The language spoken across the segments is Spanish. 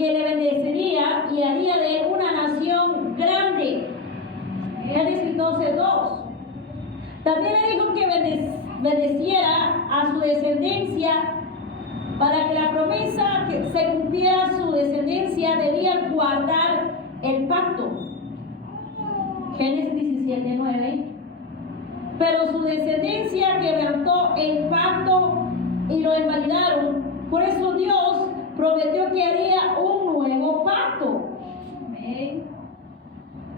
que le bendeciría y haría de él una nación grande. Génesis 12:2. También le dijo que bendeciera a su descendencia. Para que la promesa que se cumpliera, su descendencia debía guardar el pacto. Génesis 17:9. Pero su descendencia quebrantó el pacto y lo invalidaron. Por eso Dios prometió que haría un nuevo pacto. Amén.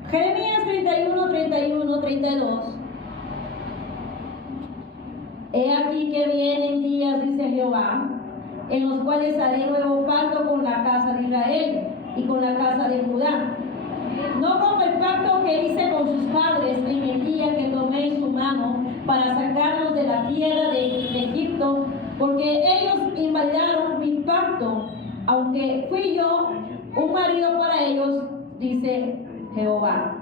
Jeremías 31:32. He aquí que vienen días, dice Jehová, en los cuales haré nuevo pacto con la casa de Israel y con la casa de Judá. No como el pacto que hice con sus padres en el día que tomé en su mano para sacarlos de la tierra de Egipto, porque ellos invalidaron mi pacto, aunque fui yo un marido para ellos, dice Jehová.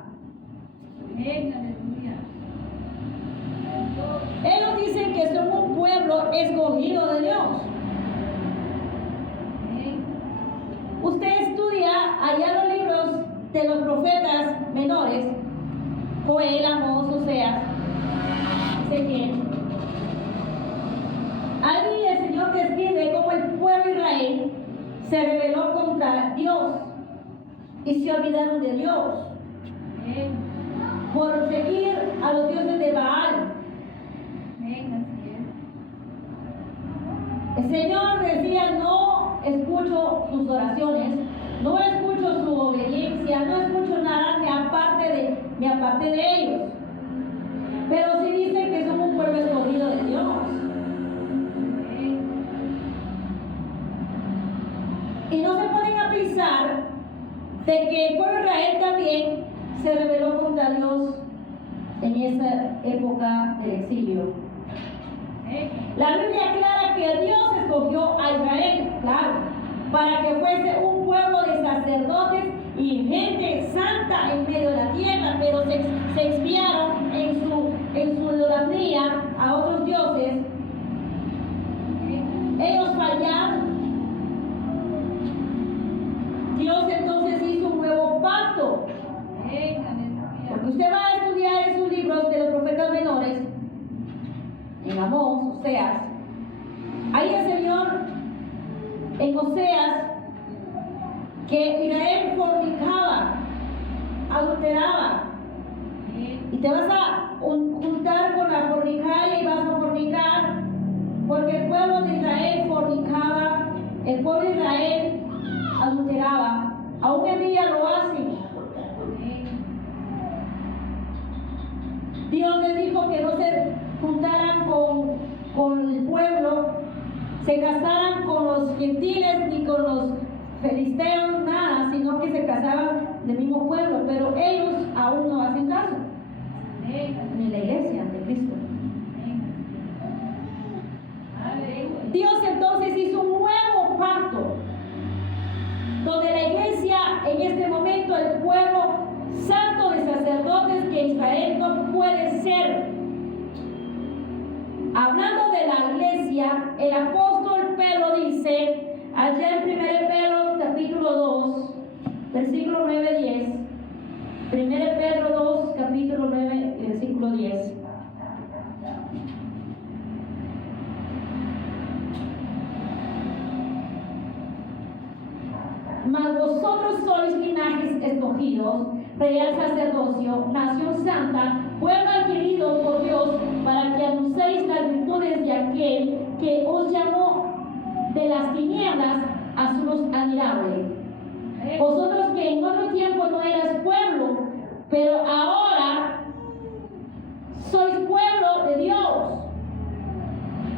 Ellos dicen que son un pueblo escogido de Dios. Usted estudia allá los libros de los profetas menores, Joel, Amós, Oseas, Ezequiel. Ahí el Señor describe cómo el pueblo de Israel se rebeló contra Dios y se olvidaron de Dios por seguir a los dioses de Baal. El Señor decía: no escucho sus oraciones, no escucho su obediencia, no escucho nada, me aparté de ellos. Pero sí dicen que somos un pueblo escogido de Dios. Y no se ponen a pensar de que el pueblo de Israel también se rebeló contra Dios en esa época del exilio. La Biblia aclara que Dios escogió a Israel, claro, para que fuese un pueblo de sacerdotes y gente santa en medio de la tierra, pero se expiaron en su idolatría a otros dioses. Ellos fallaron. Dios entonces hizo un nuevo pacto. Porque usted va a estudiar esos libros de los profetas menores, en Amós, Oseas. Ahí el Señor, en Oseas, que Israel fornicaba, adulteraba. Y te vas a juntar con la fornicaria y vas a fornicar, porque el pueblo de Israel fornicaba, el pueblo de Israel adulteraba. Aún en día lo hacen. Dios les dijo que no se juntaran con el pueblo, se casaran con los gentiles ni con los filisteos, nada, sino que se casaban del mismo pueblo, pero ellos aún no hacen caso en la iglesia de Cristo. Dios entonces hizo un nuevo pacto, donde la iglesia en este momento, el pueblo santo de sacerdotes que Israel no puede ser. Hablando de la iglesia, el apóstol Pedro dice, allá en 1 Pedro capítulo 2, versículo 9-10, 1 Pedro 2, capítulo 9, versículo 10. Mas vosotros sois linajes escogidos, real sacerdocio, nación santa, pueblo adquirido por Dios, para que anunciéis las virtudes de aquel que os llamó de las tinieblas a su luz admirable. Vosotros que en otro tiempo no eras pueblo, pero ahora sois pueblo de Dios,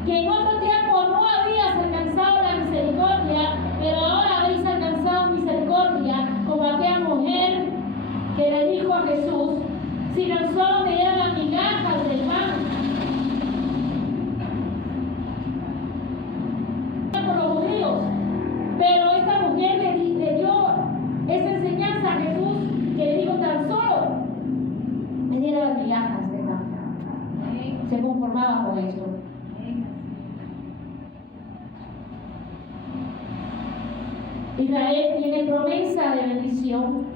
que en otro tiempo no habías alcanzado la misericordia, pero ahora habéis alcanzado misericordia, como aquella mujer que le dijo a Jesús: si tan solo me dieran las migajas del pan. Por los judíos, pero esta mujer le dio esa enseñanza a Jesús, que le dijo: tan solo me diera las migajas del pan. Se conformaba con esto. Israel tiene promesa de bendición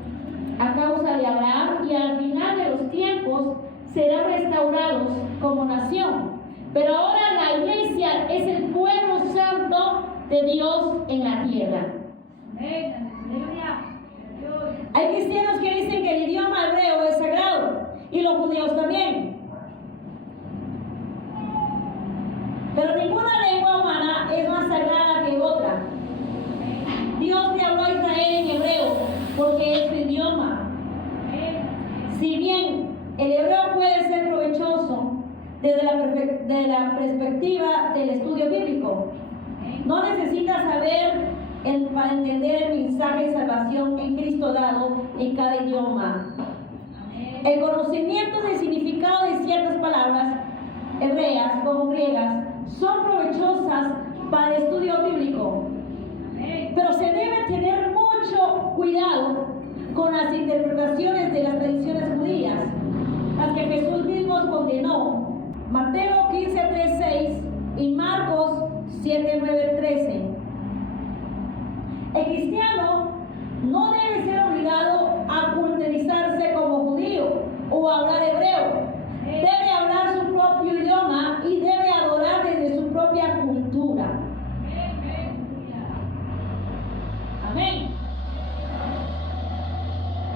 a causa de Abraham y al final de los tiempos serán restaurados como nación. Pero ahora la iglesia es el pueblo santo de Dios en la tierra. Hay cristianos que dicen que el idioma hebreo es sagrado y los judíos también. Pero ninguna lengua humana es más sagrada que otra. Dios le habló a Israel en hebreo porque es su idioma. Si bien el hebreo puede ser provechoso desde la perspectiva del estudio bíblico, no necesitas saber para entender el mensaje de salvación en Cristo dado en cada idioma. El conocimiento del significado de ciertas palabras hebreas como griegas son provechosas para el estudio bíblico, pero se debe tener mucho cuidado con las interpretaciones de las tradiciones judías, las que Jesús mismo condenó. Mateo 15:3-6 y Marcos 7:9-13. El cristiano no debe ser obligado a culturizarse como judío o a hablar hebreo. Debe hablar su propio idioma y debe adorar desde su propia cultura. Amén.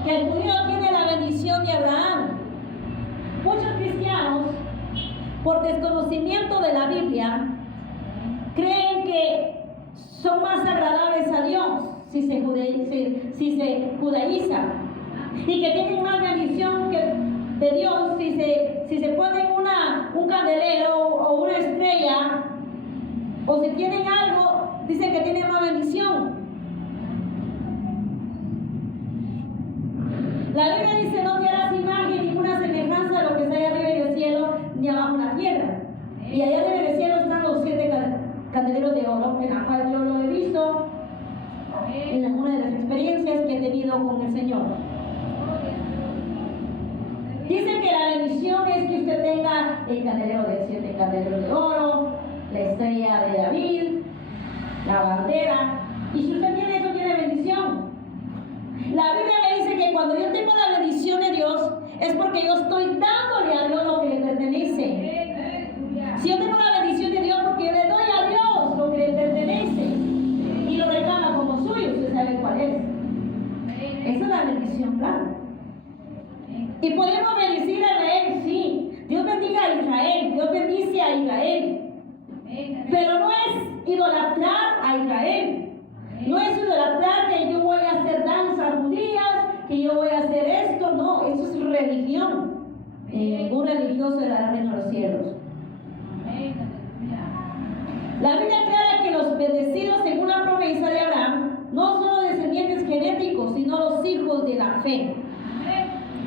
Que el judío tiene la bendición de Abraham. Muchos cristianos, por desconocimiento de la Biblia, creen que son más agradables a Dios si se judaizan y que tienen más bendición de Dios si se ponen un candelero o una estrella, o si tienen algo, dicen que tienen más bendición. La Biblia dice: no te harás imagen ninguna semejanza a lo que está allá arriba en el cielo ni abajo en la tierra. Y allá arriba en el cielo están los 7 candeleros de oro, en la cual yo lo he visto en alguna de las experiencias que he tenido con el Señor. Dicen que la bendición es que usted tenga el candelero de 7 candeleros de oro, la estrella de David, la bandera, y si usted tiene eso, tiene bendición. La Biblia me dice que cuando yo tengo la bendición de Dios es porque yo estoy dándole a Dios lo que le pertenece. Si yo tengo la bendición de Dios, porque yo le doy a Dios lo que le pertenece y lo reclama como suyo, usted sabe cuál es. Esa es la bendición, claro. Y podemos bendecir a Israel, sí. Dios bendiga a Israel, Dios bendice a Israel. Pero no es idolatrar a Israel. No es idolatrar que yo voy a hacer danzas judías, que yo voy a hacer esto. No, eso es religión. Ningún religioso era el reino de los cielos. La Biblia aclara que los bendecidos según la promesa de Abraham no son los descendientes genéticos, sino los hijos de la fe.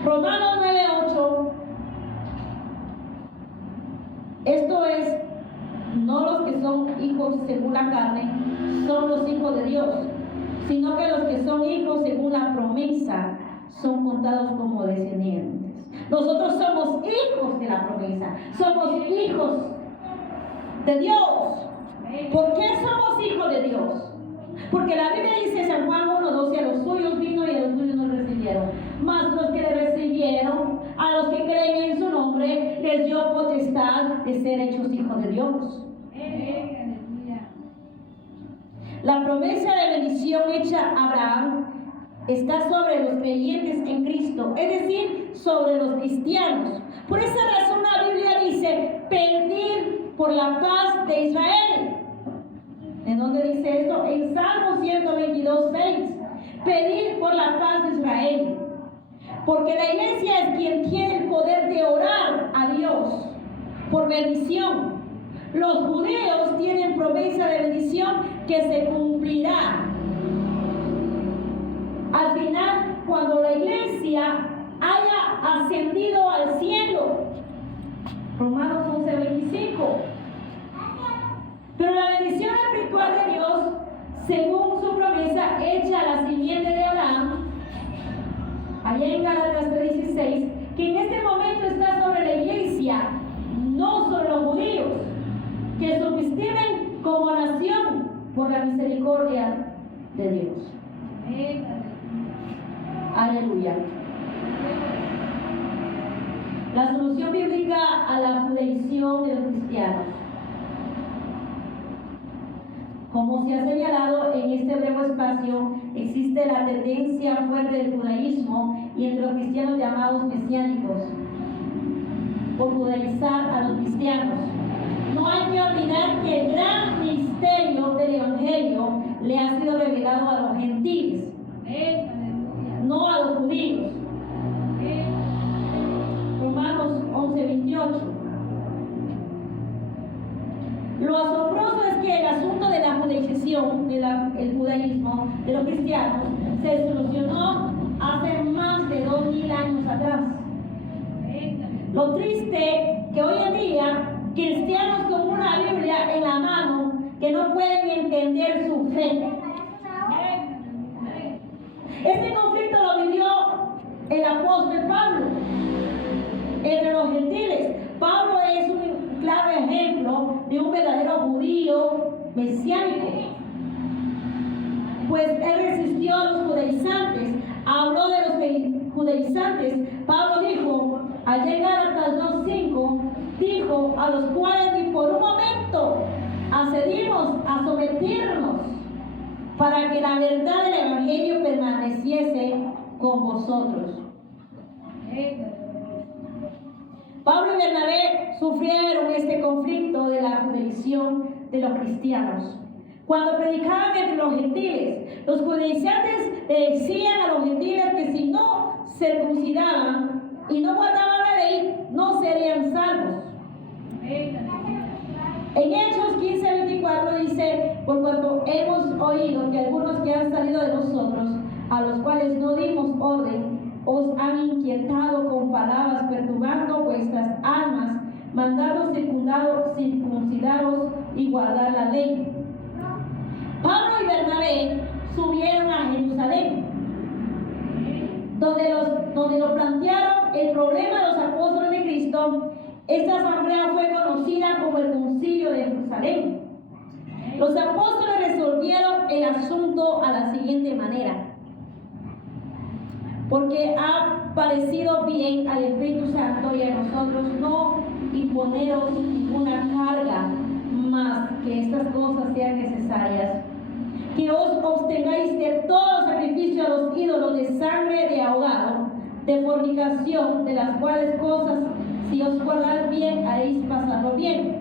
Romanos 9:8. Esto es, no los que son hijos según la carne son los hijos de Dios, sino que los que son hijos según la promesa son contados como descendientes. Nosotros somos hijos de la promesa, somos hijos de Dios. ¿Por qué somos hijos de Dios? Porque la Biblia dice, San Juan 1:12, a los suyos vino y a los suyos no recibieron. Mas los que le recibieron, a los que creen en su nombre, les dio potestad de ser hechos hijos de Dios. La promesa de bendición hecha a Abraham está sobre los creyentes en Cristo, es decir, sobre los cristianos. Por esa razón la Biblia dice, pedir por la paz de Israel. ¿En dónde dice esto? En Salmo 122:6. Pedir por la paz de Israel. Porque la iglesia es quien tiene el poder de orar a Dios por bendición. Los judíos tienen promesa de bendición que se cumplirá. Al final, cuando la iglesia haya ascendido al cielo. Romanos 11:25. Pero la bendición espiritual de Dios, según su promesa hecha a la simiente de Abraham, allá en Gálatas 3:16, que en este momento está sobre la iglesia, no sobre los judíos, que subsistiven como nación por la misericordia de Dios. Aleluya. La solución bíblica a la judaízación de los cristianos. Como se ha señalado en este breve espacio, existe la tendencia fuerte del judaísmo y entre los cristianos llamados mesiánicos por judaizar a los cristianos. No hay que olvidar que el gran misterio del Evangelio le ha sido revelado a los gentiles, no a los judíos. Romanos 11:28. Lo asombroso es que el asunto de la judaización, el judaísmo de los cristianos, se solucionó hace más de 2000 años atrás. Lo triste que hoy en día, cristianos con una Biblia en la mano, que no pueden entender su fe. Este conflicto lo vivió el apóstol Pablo entre los gentiles. Pablo es un claro ejemplo de un verdadero judío mesiánico, pues él resistió a los judaizantes, habló de los judaizantes. Pablo dijo, al llegar a Gálatas 2:5, dijo, a los cuales ni por un momento accedimos a someternos para que la verdad del Evangelio permaneciese con vosotros. Pablo y Bernabé sufrieron este conflicto de la judaización de los cristianos. Cuando predicaban entre los gentiles, los judaizantes decían a los gentiles que si no circuncidaban y no guardaban la ley, no serían salvos. En Hechos 15:24 dice, por cuanto hemos oído que algunos que han salido de nosotros, a los cuales no dimos orden, os han inquietado con palabras, perturbando vuestras almas, mandando circuncidaros y guardar la ley. Pablo y Bernabé subieron a Jerusalén, donde lo plantearon el problema de los apóstoles de Cristo. Esta asamblea fue conocida como el Concilio de Jerusalén. Los apóstoles resolvieron el asunto a la siguiente manera: porque ha parecido bien al Espíritu Santo y a nosotros no imponeros ninguna carga más que estas cosas sean necesarias, que os abstengáis de todo sacrificio a los ídolos, de sangre de ahogado, de fornicación, de las cuales cosas, si os guardáis bien, haréis pasarlo bien.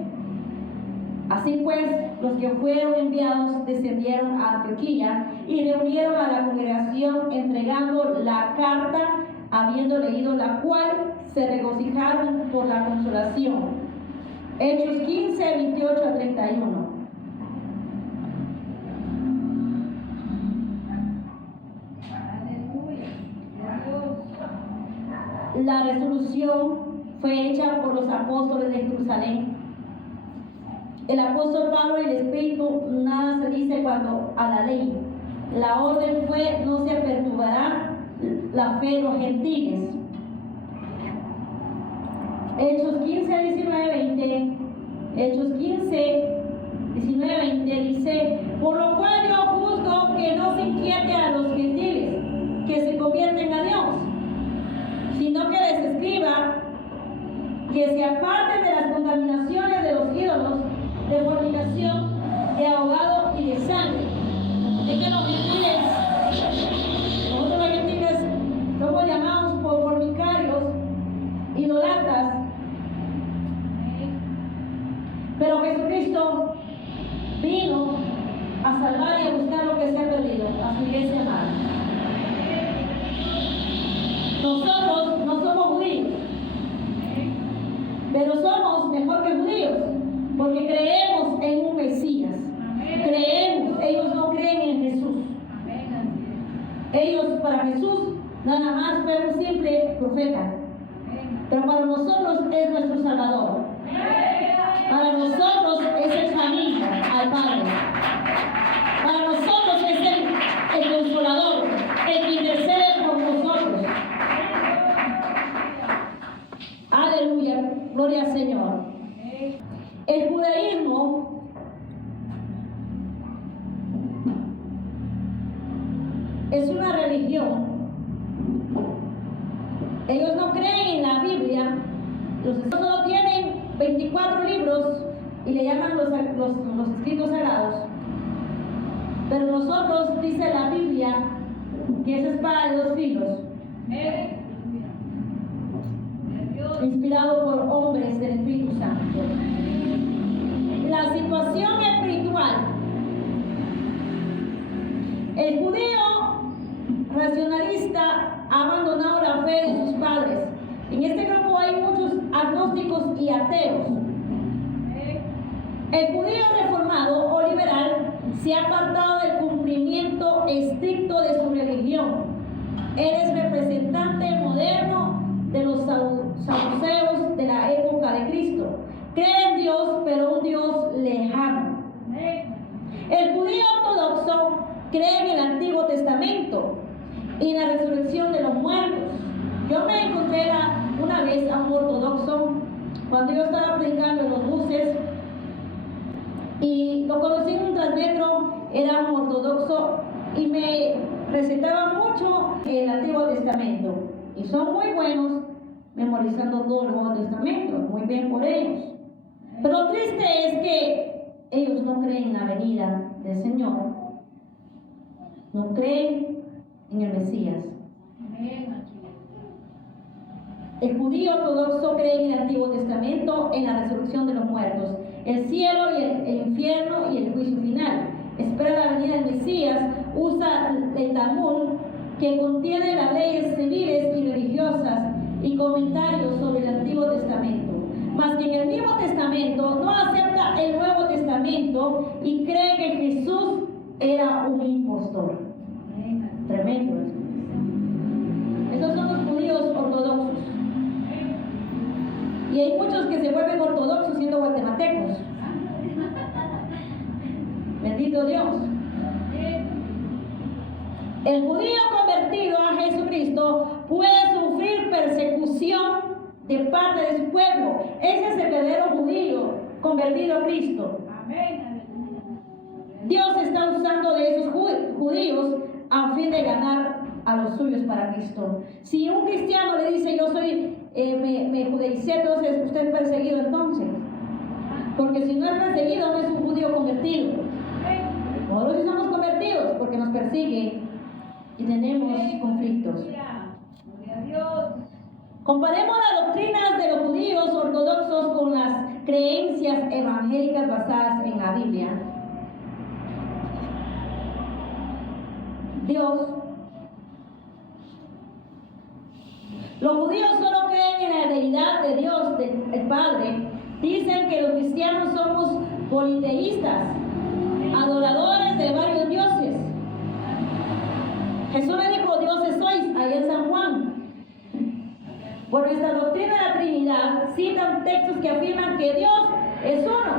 Así pues, los que fueron enviados descendieron a Antioquía y reunieron a la congregación, entregando la carta, habiendo leído la cual, se regocijaron por la consolación. Hechos 15:28-31. La resolución fue hecha por los apóstoles de Jerusalén. El apóstol Pablo y el Espíritu, nada se dice cuanto a la ley. La orden fue, no se perturbará la fe de los gentiles. Hechos 15:19-20. Hechos 15:19-20 dice, por lo cual yo juzgo que no se inquiete a los gentiles que se convierten a Dios, sino que les escriba que se aparten de las contaminaciones de los ídolos, de fornicación, de ahogado y de sangre. Es que los gentiles, nosotros los gentiles somos llamados por fornicarios, idolatras, pero Jesucristo vino a salvar y a buscar lo que se ha perdido, a su iglesia amada. Nosotros no somos judíos, pero somos mejor que judíos, porque creemos en un Mesías. Creemos, ellos no creen en Jesús. Ellos, para Jesús, nada más fue un simple profeta, pero para nosotros es nuestro Salvador. Para nosotros es el camino al Padre. Para nosotros es el Consolador, el que intercede por nosotros. Aleluya, gloria al Señor. El judaísmo es una religión. Ellos no creen en la Biblia. Los solo tienen 24 libros y le llaman los escritos sagrados. Pero nosotros, dice la Biblia, que es espada de dos filos, inspirado por hombres del Espíritu Santo. La situación espiritual. El judío racionalista ha abandonado la fe de sus padres. En este grupo hay muchos agnósticos y ateos. El judío reformado o liberal se ha apartado del cumplimiento estricto de su religión. Eres representante moderno de los saduceos de la época de Cristo. Cree en Dios, pero un Dios lejano. El judío ortodoxo cree en el Antiguo Testamento y en la resurrección de los muertos. Yo me encontré una vez a un ortodoxo cuando yo estaba predicando en los buses y lo conocí en un Transmetro. Era un ortodoxo y me recetaba mucho el Antiguo Testamento y son muy buenos memorizando todo el Nuevo Testamento, muy bien por ellos. Pero lo triste es que ellos no creen en la venida del Señor, no creen en el Mesías. El judío ortodoxo cree en el Antiguo Testamento, en la resurrección de los muertos, el cielo y el infierno y el juicio final. Espera la venida del Mesías, usa el Talmud, que contiene las leyes civiles y religiosas y comentarios sobre el Antiguo Testamento. Mas que en el Nuevo Testamento no acepta el Nuevo Testamento y cree que Jesús era un impostor. Tremendo. Esos son los judíos ortodoxos. Y hay muchos que se vuelven ortodoxos siendo guatemaltecos. Bendito Dios. El judío convertido a Jesucristo puede sufrir persecución de parte de su pueblo. Ese es el verdadero judío convertido a Cristo. Dios está usando de esos judíos a fin de ganar a los suyos para Cristo. Si un cristiano le dice yo soy, me judaicé, entonces usted es perseguido entonces. Porque si no es perseguido no es un judío convertido. Nosotros sí somos convertidos porque nos persigue y tenemos conflictos. Comparemos las doctrinas de los judíos ortodoxos con las creencias evangélicas basadas en la Biblia. Los judíos solo creen en la deidad de Dios, el Padre. Dicen que los cristianos somos politeístas, adoradores de varios dioses. Jesús le dijo, dioses sois, ahí en San Juan. Por nuestra doctrina de la Trinidad, citan textos que afirman que Dios es uno.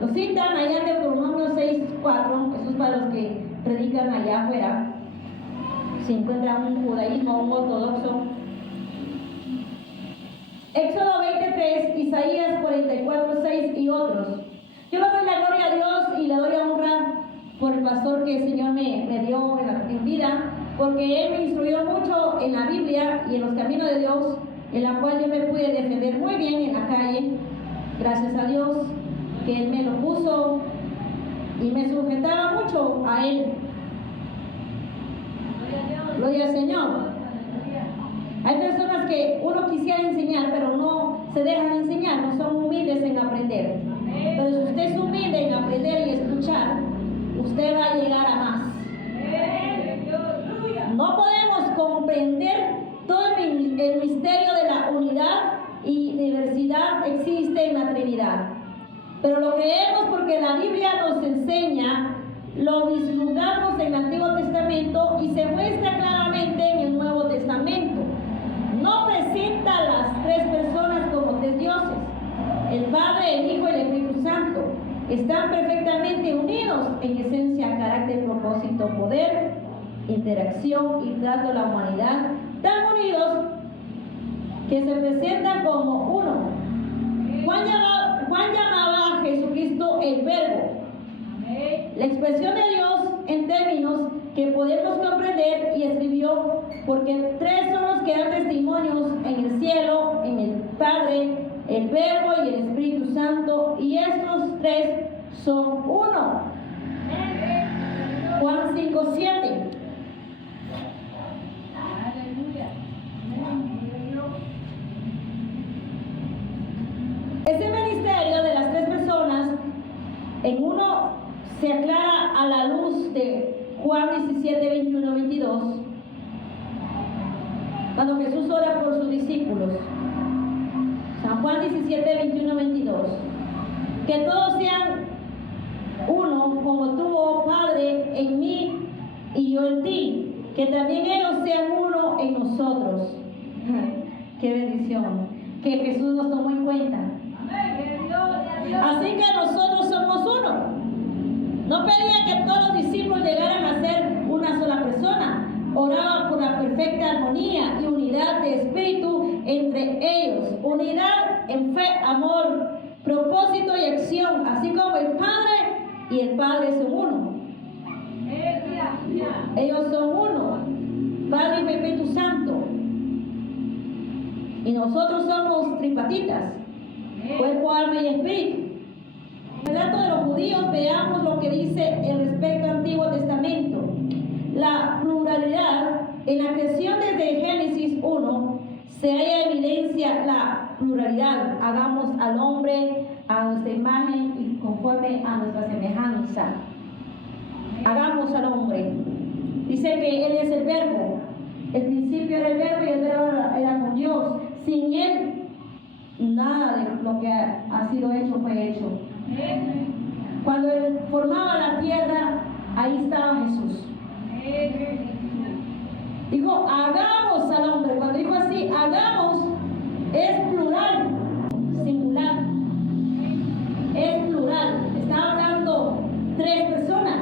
Lo citan allá en Deuteronomio 6:4, eso es para los que predican allá afuera. Si encuentran un judaísmo o un ortodoxo. Éxodo 20:3, Isaías 44:6 y otros. Yo le doy la gloria a Dios y le doy la honra por el pastor que el Señor me dio en vida, porque Él me instruyó mucho en la Biblia y en los caminos de Dios, en la cual yo me pude defender muy bien en la calle, gracias a Dios, que Él me lo puso y me sujetaba mucho a Él. Gloria al Señor. Hay personas que uno quisiera enseñar, pero no se dejan enseñar, no son humildes en aprender. Pero si usted es humilde en aprender y escuchar, usted va a llegar a más. No podemos comprender todo el misterio de la unidad y diversidad existe en la Trinidad. Pero lo creemos porque la Biblia nos enseña, lo vislumbramos en el Antiguo Testamento y se muestra claramente en el Nuevo Testamento. No presenta a las tres personas como tres dioses. El Padre, el Hijo y el Espíritu Santo están perfectamente unidos en esencia, carácter, propósito, poder, interacción y trato de la humanidad, tan unidos que se presentan como uno. Juan llamaba a Jesucristo el Verbo. La expresión de Dios en términos podemos comprender, y escribió, porque tres son los que dan testimonios en el cielo, en el Padre, el Verbo y el Espíritu Santo, y estos tres son uno. Juan 5:7. Ese ministerio de las tres personas, en uno se aclara a la luz de Juan 17, 21, 22, cuando Jesús ora por sus discípulos. San Juan 17, 21, 22. Que todos sean uno, como tú, oh Padre, en mí y yo en ti. Que también ellos sean uno en nosotros. Qué bendición. Que Jesús nos tomó en cuenta. Así que nosotros somos uno. No pedía que todos los discípulos llegaran a ser una sola persona. Oraba por la perfecta armonía y unidad de espíritu entre ellos. Unidad en fe, amor, propósito y acción. Así como el Padre y el Padre son uno. Ellos son uno. Padre y Espíritu Santo. Y nosotros somos tripatitas. Cuerpo, alma y espíritu. En el relato de los judíos, veamos lo que dice el respecto al Antiguo Testamento. La pluralidad, en la creación desde Génesis 1, se halla evidencia la pluralidad. Hagamos al hombre a nuestra imagen y conforme a nuestra semejanza. Hagamos al hombre. Dice que Él es el Verbo. El principio era el Verbo y el Verbo era con Dios. Sin Él, nada de lo que ha sido hecho fue hecho. Cuando Él formaba la tierra, ahí estaba Jesús. Dijo, hagamos al hombre. Cuando dijo así, hagamos, es plural, singular. Es plural. Está hablando tres personas.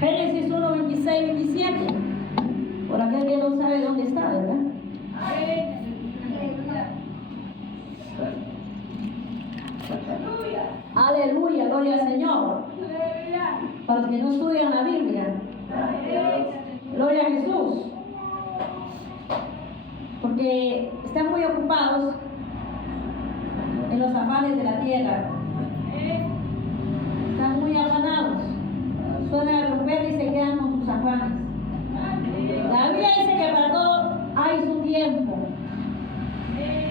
Génesis 1, 26, 27. Por aquel que no sabe dónde está, ¿verdad? Aleluya, gloria al Señor. Para los que no estudian la Biblia, gloria a Jesús. Porque están muy ocupados en los afanes de la tierra. Están muy afanados. Suena el trompeta y se quedan con sus afanes. La Biblia dice que para todo hay su tiempo.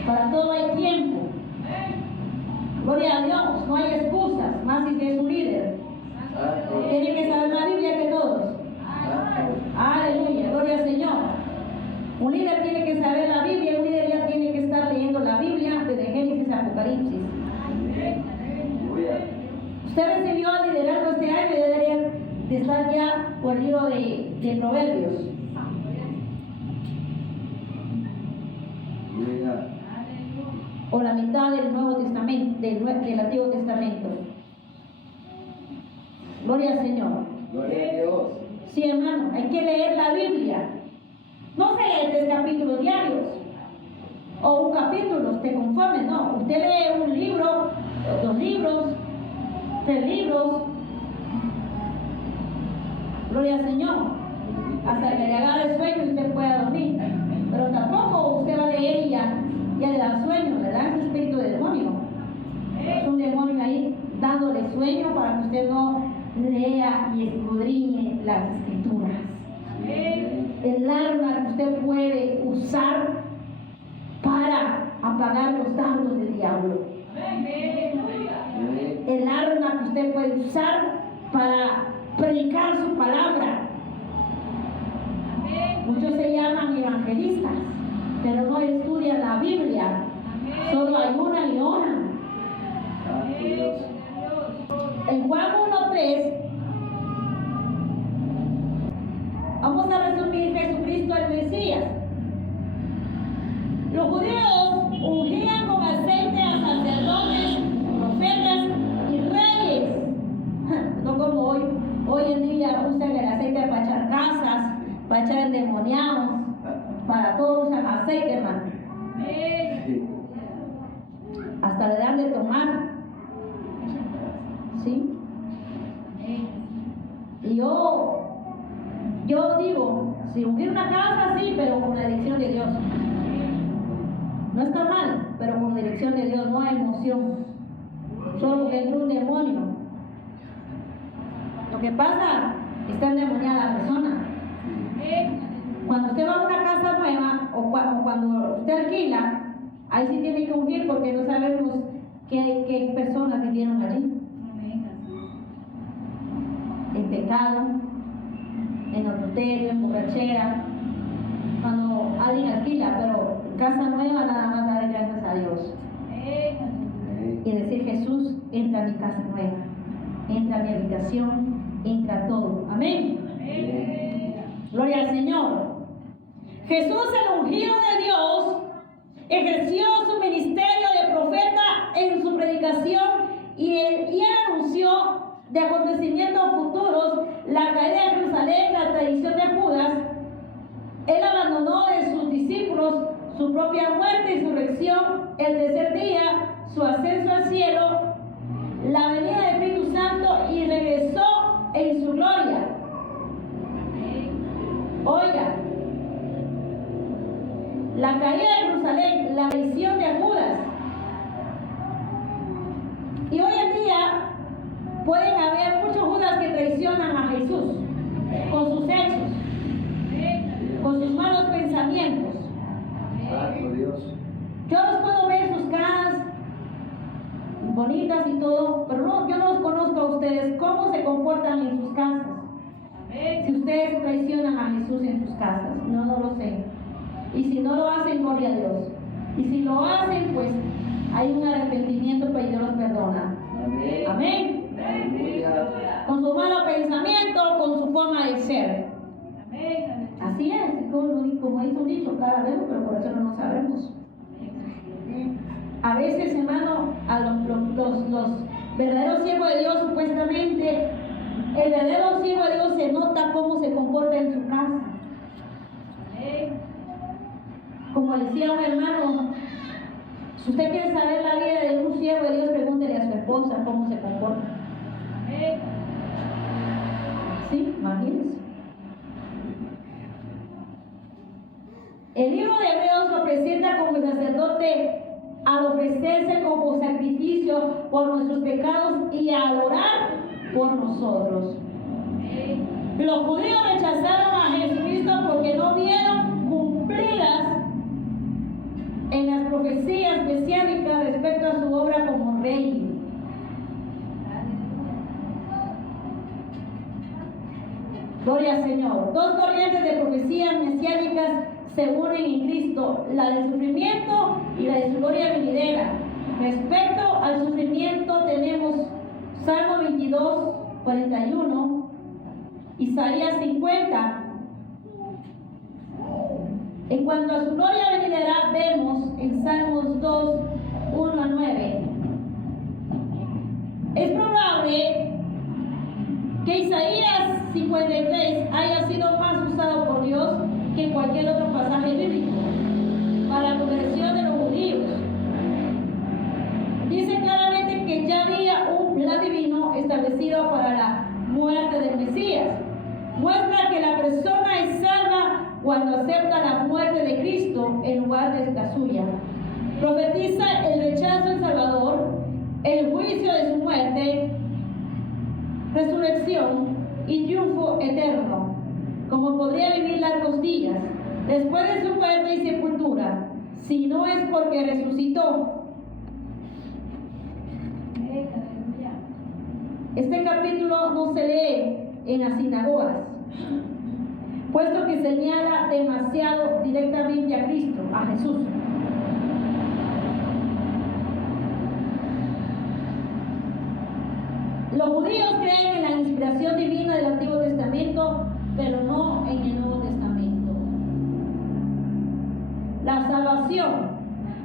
Para todo hay tiempo. Gloria a Dios, no hay excusas, más si es un líder. Tiene que saber la Biblia que todos. Aleluya, gloria al Señor. Un líder tiene que saber la Biblia, un líder ya tiene que estar leyendo la Biblia desde Génesis a Apocalipsis. Usted recibió el liderazgo este año y debería de estar ya por el libro de Proverbios. O la mitad del Nuevo Testamento, del Antiguo Testamento. Gloria al Señor. Gloria a Dios. Sí, hermano, hay que leer la Biblia. No se lee 3 capítulos diarios o un capítulo, te conformes, no. Usted lee un libro, 2 libros, 3 libros. Gloria al Señor. Hasta que le agarre el sueño y usted pueda dormir. Pero tampoco usted va a leer y ya le da sueño, ¿verdad? Es un espíritu de demonio. Es un demonio ahí dándole sueño para que usted no lea y escudriñe las escrituras. El arma que usted puede usar para apagar los dardos del diablo. El arma que usted puede usar para predicar su palabra. Muchos se llaman evangelistas, pero no estudian la Biblia. Solo ayunan y oran. En Juan 1:3 vamos a resumir Jesucristo el Mesías. Los judíos ungían con aceite a sacerdotes, profetas y reyes. No como hoy. Hoy en día usan el aceite para echar casas, para echar endemoniados. Para todos usan aceite, hermano. Hasta le dan de tomar. ¿Sí? Y yo digo, si ungir una casa, sí, pero con la dirección de Dios. No está mal, pero con la dirección de Dios, no hay emoción. Solo porque entra un demonio. Lo que pasa, está endemoniada la persona. Cuando usted va a una casa nueva o cuando usted alquila, ahí sí tiene que ungir porque no sabemos qué personas vivieron allí. En pecado, en adulterio, en borrachera, cuando alguien alquila, pero en casa nueva nada más darle gracias a Dios. Y decir: Jesús, entra a mi casa nueva, entra a mi habitación, entra a todo. Amén. Gloria al Señor. Jesús, el ungido de Dios, ejerció su ministerio de profeta en su predicación y él anunció de acontecimientos futuros la caída de Jerusalén, la traición de Judas. Él abandonó de sus discípulos su propia muerte y resurrección, el tercer día, su ascenso al cielo, la venida del Espíritu Santo y regresó en su gloria. Oiga, la caída de Jerusalén, la traición de Judas. Y hoy en día pueden haber muchos Judas que traicionan a Jesús con sus hechos, con sus malos pensamientos. Santo Dios. Yo los puedo ver sus caras bonitas y todo, pero yo no los conozco a ustedes cómo se comportan en sus casas. Si ustedes traicionan a Jesús en sus casas, no lo sé. Y si no lo hacen, gloria a Dios. Y si lo hacen, pues hay un arrepentimiento, pues Dios los perdona. Amén. Con su malo pensamiento, con su forma de ser. Así es, como dice un dicho, cada vez, pero por eso no lo sabemos. A veces, hermano, a los verdaderos siervos de Dios, supuestamente, el verdadero siervo de Dios se nota cómo se comporta en su casa. Como decía un hermano, si usted quiere saber la vida de un siervo de Dios, pregúntele a su esposa cómo se comporta. Sí, imagínense. El libro de Hebreos lo presenta como el sacerdote al ofrecerse como sacrificio por nuestros pecados y al orar por nosotros. Los judíos rechazaron a Jesucristo porque no vieron cumplidas en las profecías mesiánicas respecto a su obra como rey. Gloria al Señor. Dos corrientes de profecías mesiánicas se unen en Cristo, la del sufrimiento y la de su gloria venidera. Respecto al sufrimiento tenemos Salmo 22, 41, Isaías 50. En cuanto a su gloria venidera, vemos en Salmos 2, 1 a 9. Es probable que Isaías 53 haya sido más usado por Dios que cualquier otro pasaje bíblico para la conversión de los judíos. Dice claramente que ya había un plan divino establecido para la muerte del Mesías. Muestra que la persona es salva cuando acepta la muerte de Cristo en lugar de la suya. Profetiza el rechazo del Salvador, el juicio de su muerte, resurrección y triunfo eterno, como podría vivir largos días después de su muerte y sepultura, si no es porque resucitó. Este capítulo no se lee en las sinagogas, puesto que señala demasiado directamente a Cristo, a Jesús. Los judíos creen en la inspiración divina del Antiguo Testamento, pero no en el Nuevo Testamento. La salvación.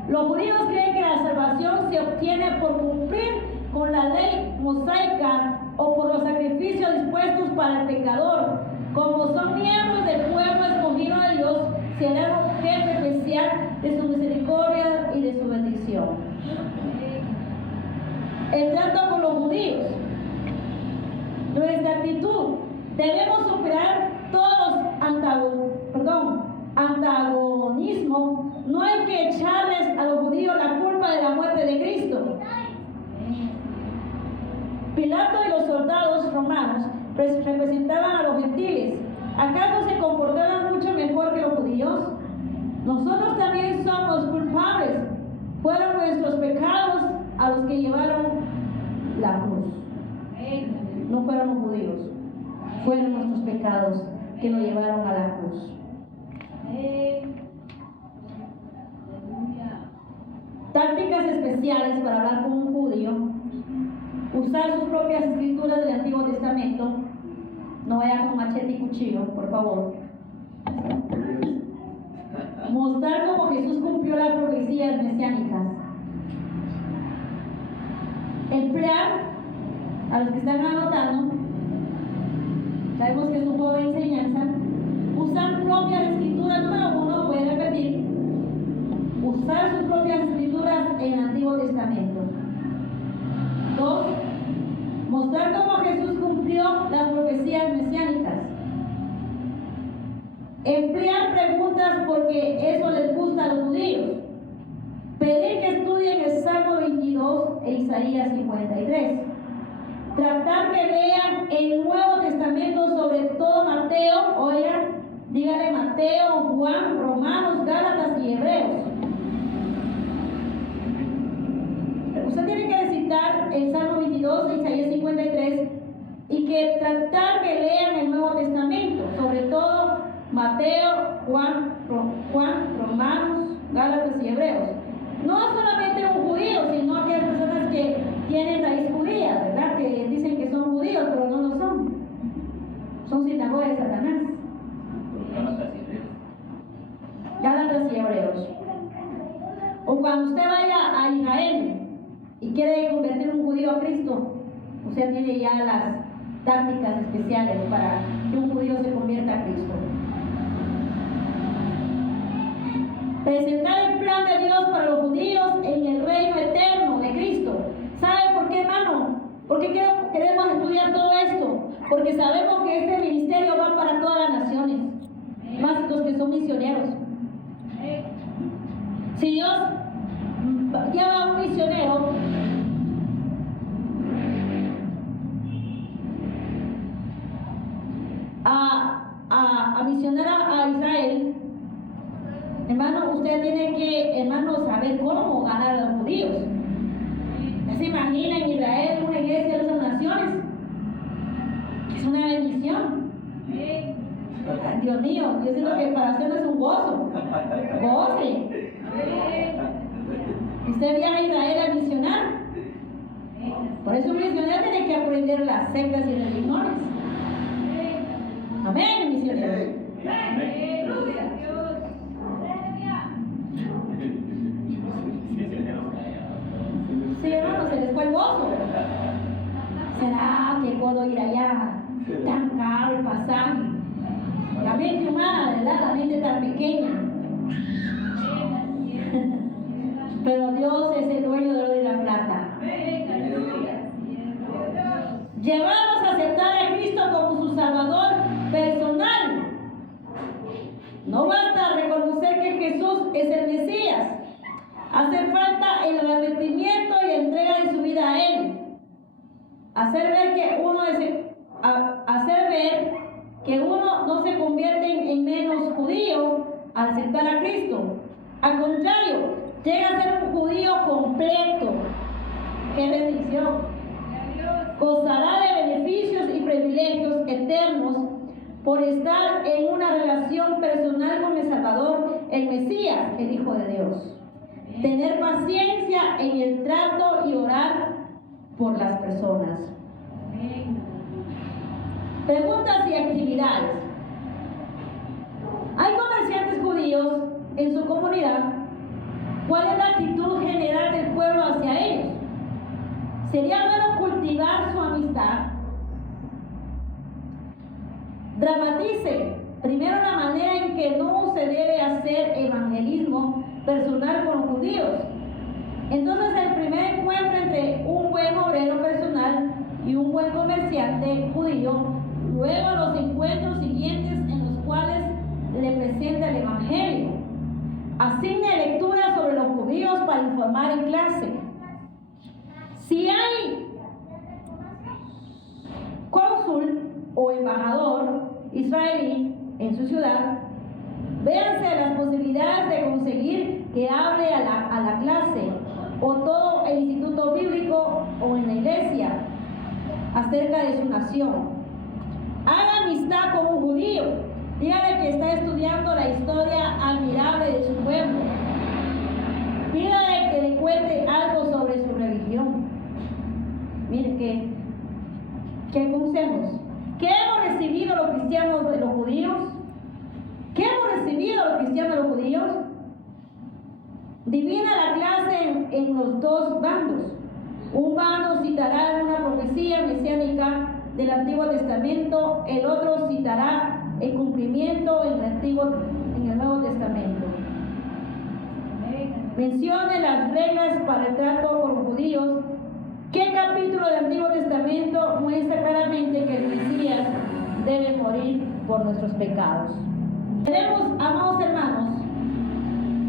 Los judíos creen que la salvación se obtiene por cumplir con la ley mosaica o por los sacrificios dispuestos para el pecador. Como son miembros del pueblo escogido de Dios, serán objeto especial de su misericordia y de su bendición. El trato con los judíos. Nuestra actitud Debemos superar todos los antagonismos. No hay que echarles a los judíos la culpa de la muerte de Cristo. Pilato y los soldados romanos representaban a los gentiles. ¿Acaso se comportaban mucho mejor que los judíos? Nosotros también somos culpables. Fueron nuestros pecados a los que llevaron la cruz. No fueron los judíos, fueron nuestros pecados que nos llevaron a la cruz. Tácticas especiales para hablar con un judío: usar sus propias escrituras del Antiguo Testamento. No vaya con machete y cuchillo, por favor. Mostrar cómo Jesús cumplió las profecías mesiánicas. Emplear, a los que están anotando, sabemos que es un juego de enseñanza, usar propias escrituras. Número 1, voy a repetir: usar sus propias escrituras en el Antiguo Testamento. 2, mostrar cómo Jesús cumplió las profecías mesiánicas. Emplear preguntas porque eso les gusta a los judíos. Pedir que estudien el Salmo 22 e Isaías 53. Tratar que lean el Nuevo Testamento, sobre todo Mateo, oigan, dígale Mateo, Juan, Romanos, Gálatas y Hebreos. Usted tiene que recitar el Salmo 22 e Isaías 53 y que tratar que lean el Nuevo Testamento, sobre todo Mateo, Juan, Romanos, Gálatas y Hebreos. No solamente un judío, sino aquellas personas que tienen raíz judía, ¿verdad? Que dicen que son judíos, pero no lo son. Son sinagoga de Satanás. Gálatas y Hebreos. O cuando usted vaya a Israel y quiere convertir un judío a Cristo, usted tiene ya las tácticas especiales para que un judío se convierta a Cristo. Presentar el plan de Dios para los judíos en el reino eterno de Cristo. ¿Sabe por qué, hermano? ¿Por qué queremos estudiar todo esto? Porque sabemos que este ministerio va para todas las naciones, más los que son misioneros. Si Dios lleva a un misionero a misionar a Israel, hermano, usted tiene que, hermano, saber cómo ganar a los judíos. ¿No se imagina en Israel una iglesia de las naciones? Es una bendición. Dios mío, yo siento que para usted no es un gozo. Goce. Usted viaja a Israel a misionar. Por eso un misionero tiene que aprender las sectas y religiones. Amén, misioneros. Sí, hermano, se les fue el gozo. ¿Será que puedo ir allá? Tan caro el pasaje. La mente humana, ¿verdad? La mente tan pequeña. Pero Dios es el dueño de oro y la plata. Llevarlos a aceptar a Cristo como su Salvador personal. No basta reconocer que Jesús es el Mesías. Hace falta el arrepentimiento y entrega de su vida a Él. Hacer ver que uno no se convierte en menos judío al aceptar a Cristo. Al contrario, llega a ser un judío completo. ¡Qué bendición! Gozará de beneficios y privilegios eternos por estar en una relación personal con el Salvador, el Mesías, el Hijo de Dios. Tener paciencia en el trato y orar por las personas. Preguntas y actividades. Hay comerciantes judíos en su comunidad. ¿Cuál es la actitud general del pueblo hacia ellos? ¿Sería bueno cultivar su amistad? Dramatice primero la manera en que no se debe hacer evangelismo personal con los judíos. Entonces el primer encuentro entre un buen obrero personal y un buen comerciante judío Luego los encuentros siguientes en los cuales le presenta el Evangelio. Asigna lecturas sobre los judíos para informar en clase. Si hay cónsul o embajador israelí en su ciudad, véanse las posibilidades de conseguir que hable a la clase o todo el instituto bíblico o en la iglesia acerca de su nación. Haga amistad con un judío. Dígale que está estudiando la historia admirable de su pueblo. Pídale que le cuente algo sobre su religión. Miren que conocemos. ¿Qué hemos recibido los cristianos de los judíos? ¿Qué hemos recibido los cristianos de los judíos? Divina la clase en los dos bandos. Un bando citará una profecía mesiánica del Antiguo Testamento, el otro citará el cumplimiento en el Nuevo Testamento. Mencione las reglas para el trato con los judíos. ¿Qué capítulo del Antiguo Testamento muestra claramente que el Mesías debe morir por nuestros pecados? Debemos, amados hermanos,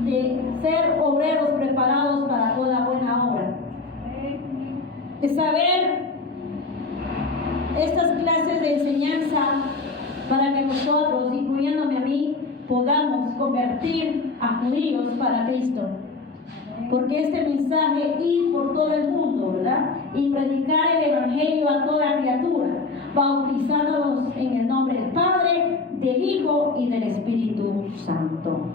de ser obreros preparados para toda buena obra, de saber estas clases de enseñanza para que nosotros, incluyéndome a mí, podamos convertir a judíos para Cristo. Porque este mensaje ir por todo el mundo, ¿verdad? Y predicar el Evangelio a toda criatura, bautizándolos en el nombre del Padre, del Hijo y del Espíritu Santo.